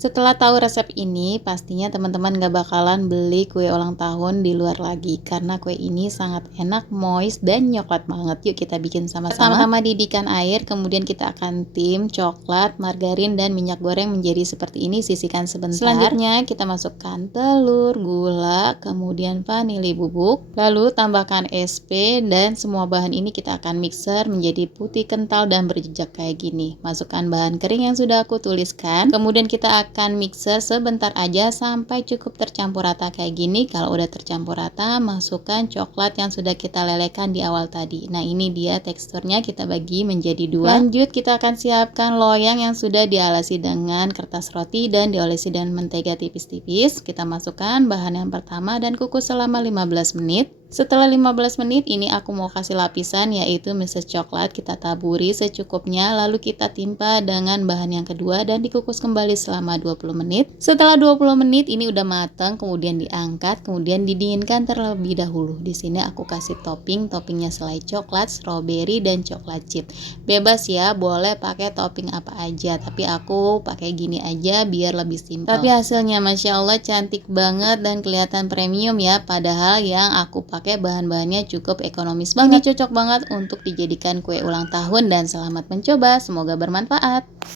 Setelah tahu resep ini, pastinya teman-teman gak bakalan beli kue ulang tahun di luar lagi. Karena kue ini sangat enak, moist, dan coklat banget. Yuk kita bikin sama-sama. Pertama-tama didihkan air, kemudian kita akan tim coklat, margarin, dan minyak goreng menjadi seperti ini. Sisihkan sebentar. Selanjutnya kita masukkan telur, gula, kemudian vanili bubuk. Lalu tambahkan SP dan semua bahan ini kita akan mixer menjadi putih kental dan berjejak kayak gini. Masukkan bahan kering yang sudah aku tuliskan. Kemudian kita akan mixer sebentar aja sampai cukup tercampur rata kayak gini. Kalau udah tercampur rata, masukkan coklat yang sudah kita lelehkan di awal tadi. Nah, ini dia teksturnya, kita bagi menjadi dua. Lanjut kita akan siapkan loyang yang sudah dialasi dengan kertas roti dan diolesi dengan mentega tipis-tipis. Kita masukkan bahan yang pertama dan kukus selama 15 menit. Setelah 15 menit ini aku mau kasih lapisan yaitu Mrs. coklat. Kita taburi secukupnya, lalu kita timpa dengan bahan yang kedua dan dikukus kembali selama 20 menit. Setelah 20 menit ini udah matang, kemudian diangkat, kemudian didinginkan terlebih dahulu. Di sini aku kasih toppingnya selai coklat, strawberry, dan coklat chip. Bebas ya, boleh pakai topping apa aja, tapi aku pakai gini aja biar lebih simpel. Tapi hasilnya Masya Allah cantik banget dan kelihatan premium ya, padahal yang aku pakai bahan-bahannya cukup ekonomis banget. Ini cocok banget untuk dijadikan kue ulang tahun dan selamat mencoba, semoga bermanfaat.